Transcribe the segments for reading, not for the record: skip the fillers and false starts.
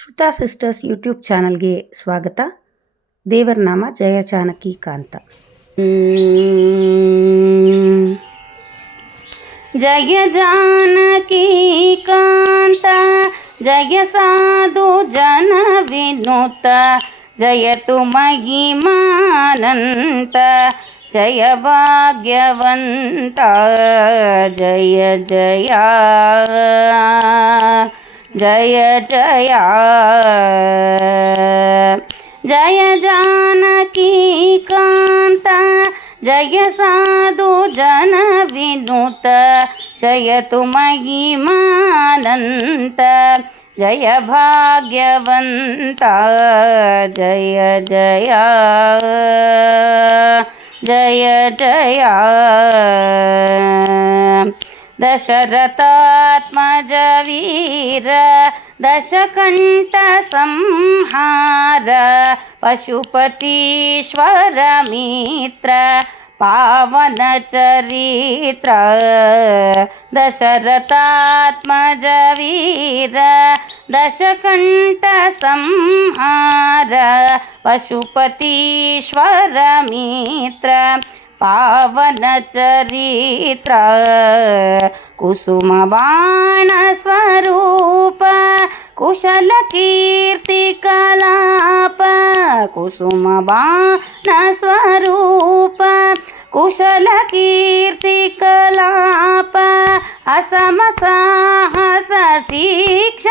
ಶ್ರುತಾ sisters YouTube ಚಾನಲ್ಗೆ ಸ್ವಾಗತ. ದೇವರ ನಾಮ ಜಯ ಜಾನಕಿ ಕಾಂತ. ಜಯ ಜಾನಕಿ ಕಾಂತ ಜಯ ಸಾಧು ಜನ ವಿನುತ ಜಯತು ಮಹಿಮಾನಂತ ಜಯ ಭಾಗ್ಯವಂತ ಜಯ ಜಯ ಜಯ ಜಯ ಜಯ ಜಾನಕಿ ಕಾಂತ ಜಯ ಸಾಧು ಜನ ವಿನುತ ಜಯತು ಮಹಿಮಾನಂತ ಜಯ ಭಾಗ್ಯವಂತ ಜಯ ಜಯ ಜಯ ಜಯ ದಶರಥಾತ್ಮಜ ವೀರ ದಶಕಂಠ ಸಂಹಾರ ಪಶುಪತೀಶ್ವರ ಮಿತ್ರ ಪಾವನ ಚರಿತ್ರ ದಶರಥಾತ್ಮಜ ವೀರ ದಶಕಂಠ ಸಂಹಾರ ಪಶುಪತೀಶ್ವರ ಮಿತ್ರ ಪಾವನ ಚರಿತ್ರ ಕುಸುಮ ಬಾಣ ಸ್ವರೂಪ ಕುಶಲ ಕೀರ್ತಿ ಕಲಾಪ ಕುಸುಮ ಬಾಣ ಸ್ವರೂಪ ಕುಶಲ ಕೀರ್ತಿ ಕಲಾಪ ಅಸಮ ಸಾಹಸ ಶಿಕ್ಷ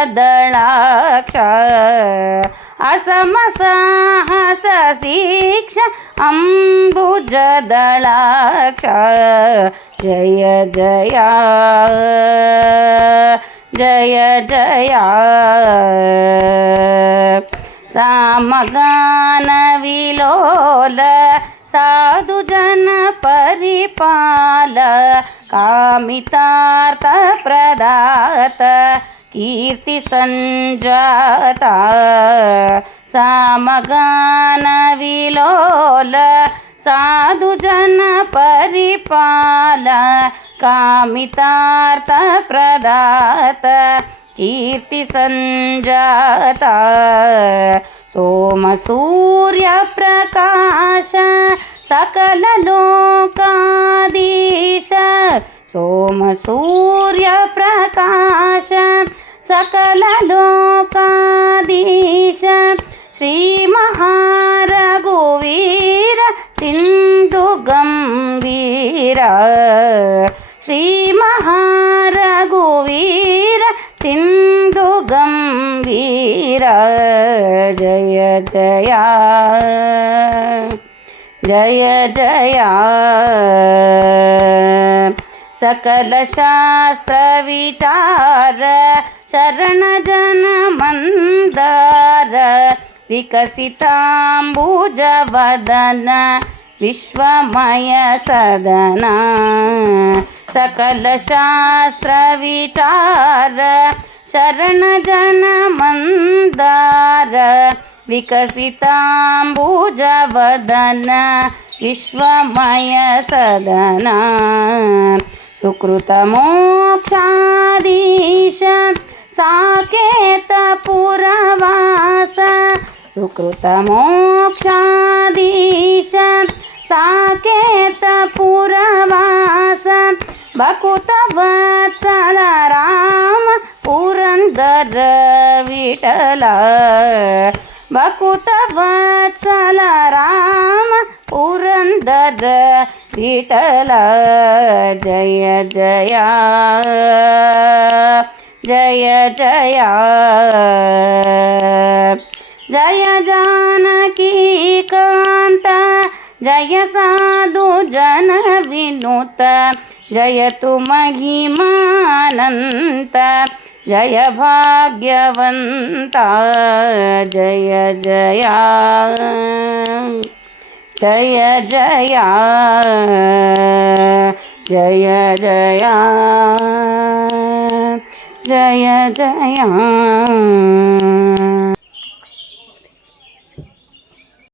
ಅಂಬುಜದಳಾಕ್ಷ ಅಸಮ ಸಾಹಸ ಶಿಕ್ಷ ಅಂಬುಜದಳಾಕ್ಷ ಜಯ ಜಯ ಜಯ ಜಯ ಸಾಮಗಾನ ವಿಲೋಲ ಸಾಧು ಜನ ಪರಿಪಾಲ ಕಾಮಿತಾರ್ಥ ಪ್ರದಾತ ಕೀರ್ತಿ ಸಂಜಾತ ಸಾಮಗಾನ ವಿಲೋಲ ಸಾಧು ಜನ ಪರಿಪಾಲ ಕಾಮಿತಾರ್ಥ ಪ್ರದಾತ ಕೀರ್ತಿ ಸಂಜಾತ ಸೋಮ ಸೂರ್ಯ ಪ್ರಕಾಶ ಸಕಲ ಲೋಕಾಧೀಶ ಸೋಮ ಸೂರ್ಯ ಪ್ರಕಾಶ ಸಕಲ ಲೋಕಾಧೀಶ ಶ್ರೀ ಮಹಾರಘುವೀರ ಸಿಂಧು ಗಂಭೀರ ಶ್ರೀ ಮಹಾರಘುವೀರ ಸಿಂಧು ಗಂಭೀರ ಜಯ ಜಯ ಜಯ ಜಯ ಸಕಲ ಶಾಸ್ತ್ರ ವಿಚಾರ ಶರಣ ಜನ ಮಂದಾರ ವಿಕಸಿತಾಂಬುಜ ವದನ ವಿಶ್ವಮಯ ಸದನ ಸಕಲ ಶಾಸ್ತ್ರ ವಿಚಾರ ಶರಣ ಜನ ಮಂದಾರ ವಿಕಸಿತಾಂಬುಜ ವದನ ವಿಶ್ವಮಯ ಸದನ ಸುಕೃತ ಮೋಕ್ಷಾಧೀಶ ಸಾಕೇತ ಪುರವಾಸ ಸುಕೃತ ಮೋಕ್ಷಾಧೀಶ ಸಾಕೇತ ಪುರವಾಸ ಬಕುತ ವತ್ಸಲ ರಾಮ ಪುರಂದರ ವಿಠಲ ಬಕುತ ವತ್ಸಲ ರಾಮ ಪುರಂದರ ವಿಠಲ ಜಯ ಜಯ ಜಯ ಜಯ ಜಯ ಜಾನಕಿ ಕಾಂತ ಜಯ ಸಾಧು ಜನ ವಿನುತ ಜಯತು ಮಹಿಮಾನಂತ ಜಯ ಭಾಗ್ಯವಂತ ಜಯ ಜಯ ಜಯ ಜಯ ಜಯ ಜಯ ಜಯ ಜಯ